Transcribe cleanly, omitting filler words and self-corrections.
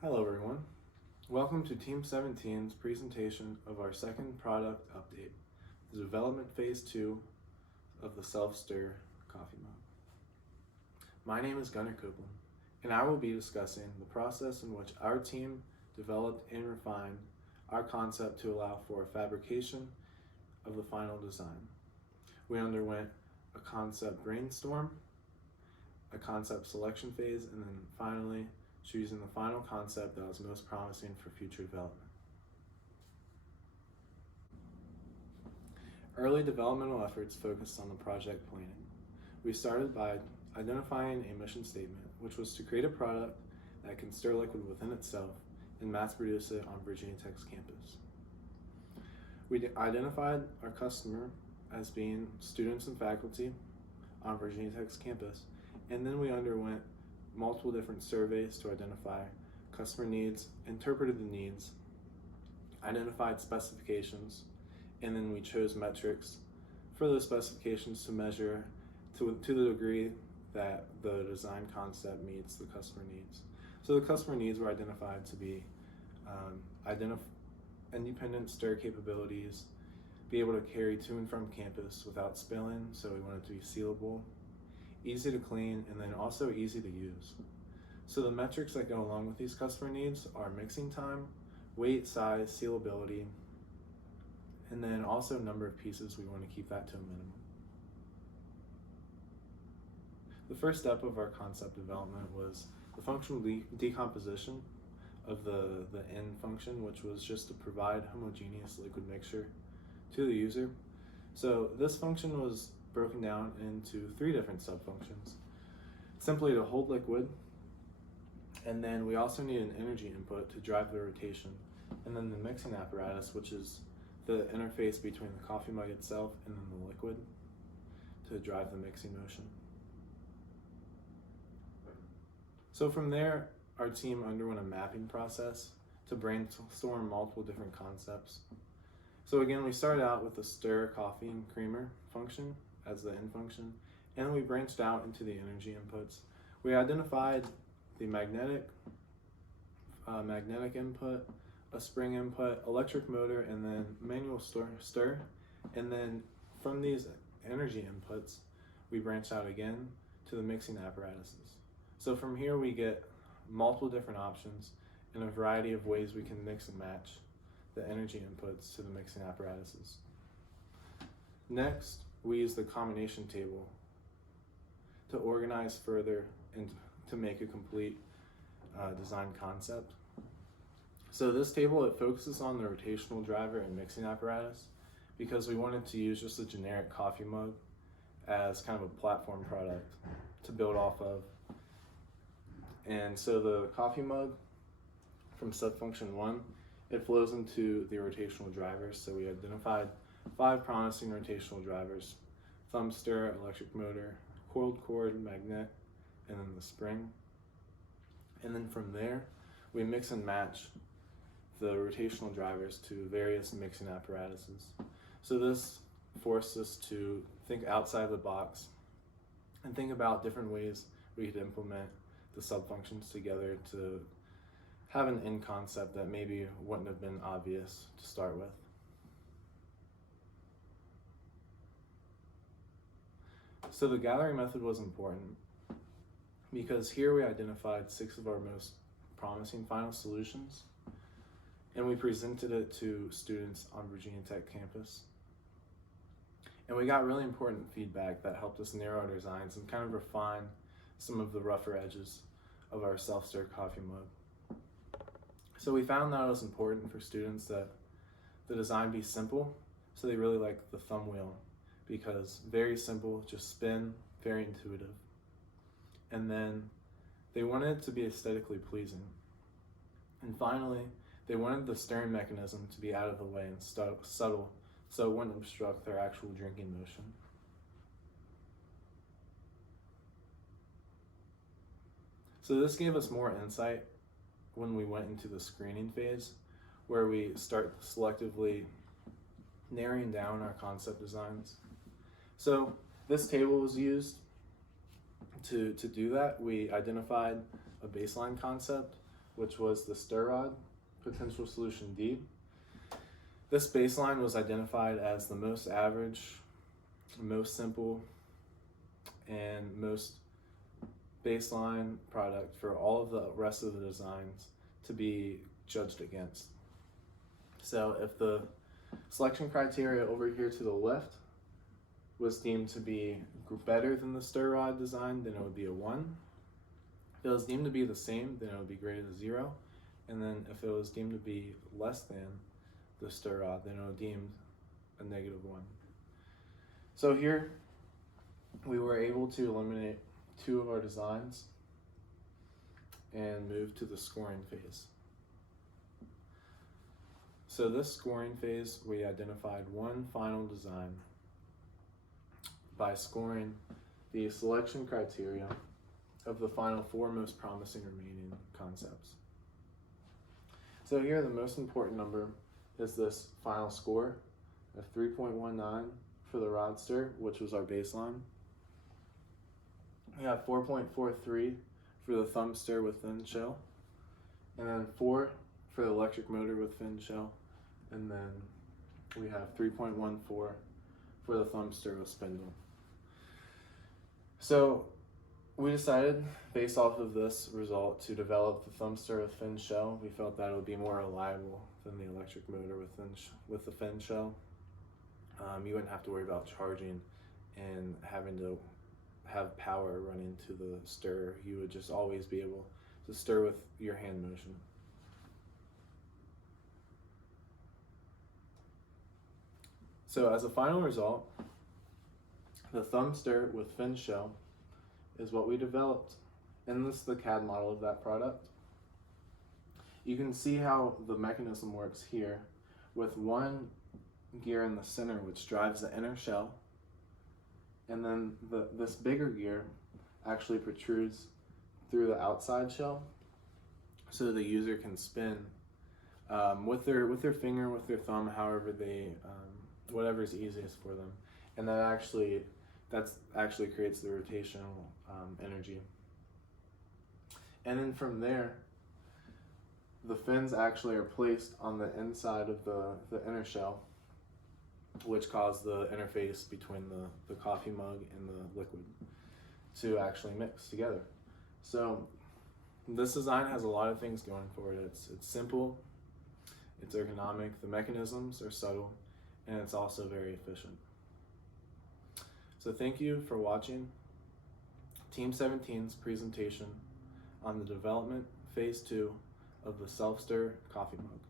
Hello everyone. Welcome to Team 17's presentation of our second product update, the development phase 2 of the self-stir coffee mug. My name is Gunnar Copeland, and I will be discussing the process in which our team developed and refined our concept to allow for fabrication of the final design. We underwent a concept brainstorm, a concept selection phase, and then finally choosing the final concept that was most promising for future development. Early developmental efforts focused on the project planning. We started by identifying a mission statement, which was to create a product that can stir liquid within itself and mass produce it on Virginia Tech's campus. We identified our customer as being students and faculty on Virginia Tech's campus, and then we underwent multiple different surveys to identify customer needs, interpreted the needs, identified specifications, and then we chose metrics for those specifications to measure to the degree that the design concept meets the customer needs. So the customer needs were identified to be independent stir capabilities, be able to carry to and from campus without spilling, so we want it to be sealable, easy to clean, and then also easy to use. So the metrics that go along with these customer needs are mixing time, weight, size, sealability, and then also number of pieces. We want to keep that to a minimum. The first step of our concept development was the functional decomposition of the end function, which was just to provide homogeneous liquid mixture to the user. So this function was broken down into 3 different subfunctions. Simply to hold liquid, and then we also need an energy input to drive the rotation, and then the mixing apparatus, which is the interface between the coffee mug itself and then the liquid to drive the mixing motion. So from there, our team underwent a mapping process to brainstorm multiple different concepts. So again, we started out with the stir coffee and creamer function as the end function, and then we branched out into the energy inputs. We identified the magnetic input, a spring input, electric motor, and then manual stir. And then from these energy inputs, we branched out again to the mixing apparatuses. So from here we get multiple different options and a variety of ways we can mix and match the energy inputs to the mixing apparatuses. Next, we use the combination table to organize further and to make a complete design concept. So this table, it focuses on the rotational driver and mixing apparatus because we wanted to use just a generic coffee mug as kind of a platform product to build off of. And so the coffee mug from subfunction 1, it flows into the rotational drivers. So we identified 5 promising rotational drivers: thumb stir, electric motor, coiled cord, magnet, and then the spring. And then from there, we mix and match the rotational drivers to various mixing apparatuses. So this forced us to think outside the box and think about different ways we could implement the subfunctions together to have an end concept that maybe wouldn't have been obvious to start with. So the gallery method was important because here we identified 6 of our most promising final solutions, and we presented it to students on Virginia Tech campus. And we got really important feedback that helped us narrow our designs and kind of refine some of the rougher edges of our self-stir coffee mug. So we found that it was important for students that the design be simple, so they really liked the thumb wheel because very simple, just spin, very intuitive. And then they wanted it to be aesthetically pleasing. And finally, they wanted the stirring mechanism to be out of the way and subtle, so it wouldn't obstruct their actual drinking motion. So this gave us more insight when we went into the screening phase, where we start selectively narrowing down our concept designs. So this table was used to do that. We identified a baseline concept which was the stir rod, potential solution D. This baseline was identified as the most average, most simple, and most baseline product for all of the rest of the designs to be judged against. So if the selection criteria over here to the left was deemed to be better than the stir rod design, then it would be a 1. If it was deemed to be the same, then it would be greater than 0. And then if it was deemed to be less than the stir rod, then it would be deemed a -1. So here we were able to eliminate 2 of our designs and move to the scoring phase. So this scoring phase, we identified one final design by scoring the selection criteria of the final 4 most promising remaining concepts. So here the most important number is this final score of 3.19 for the rod stir, which was our baseline. We have 4.43 for the thumb stir with fin shell, and then 4 for the electric motor with fin shell, and then we have 3.14 for the thumb stir with spindle. So we decided, based off of this result, to develop the thumb stir with fin shell. We felt that it would be more reliable than the electric motor with the fin shell. You wouldn't have to worry about charging and having to have power run into the stir. You would just always be able to stir with your hand motion. So as a final result, the thumb stir with fin shell is what we developed, and this is the CAD model of that product. You can see how the mechanism works here with one gear in the center which drives the inner shell, and then this bigger gear actually protrudes through the outside shell so the user can spin with their finger, with their thumb, however they whatever is easiest for them, and that actually creates the rotational energy. And then from there, the fins actually are placed on the inside of the inner shell, which cause the interface between the coffee mug and the liquid to actually mix together. So this design has a lot of things going for it. It's simple, it's ergonomic, the mechanisms are subtle, and it's also very efficient. So thank you for watching Team 17's presentation on the development phase 2 of the self-stir coffee mug.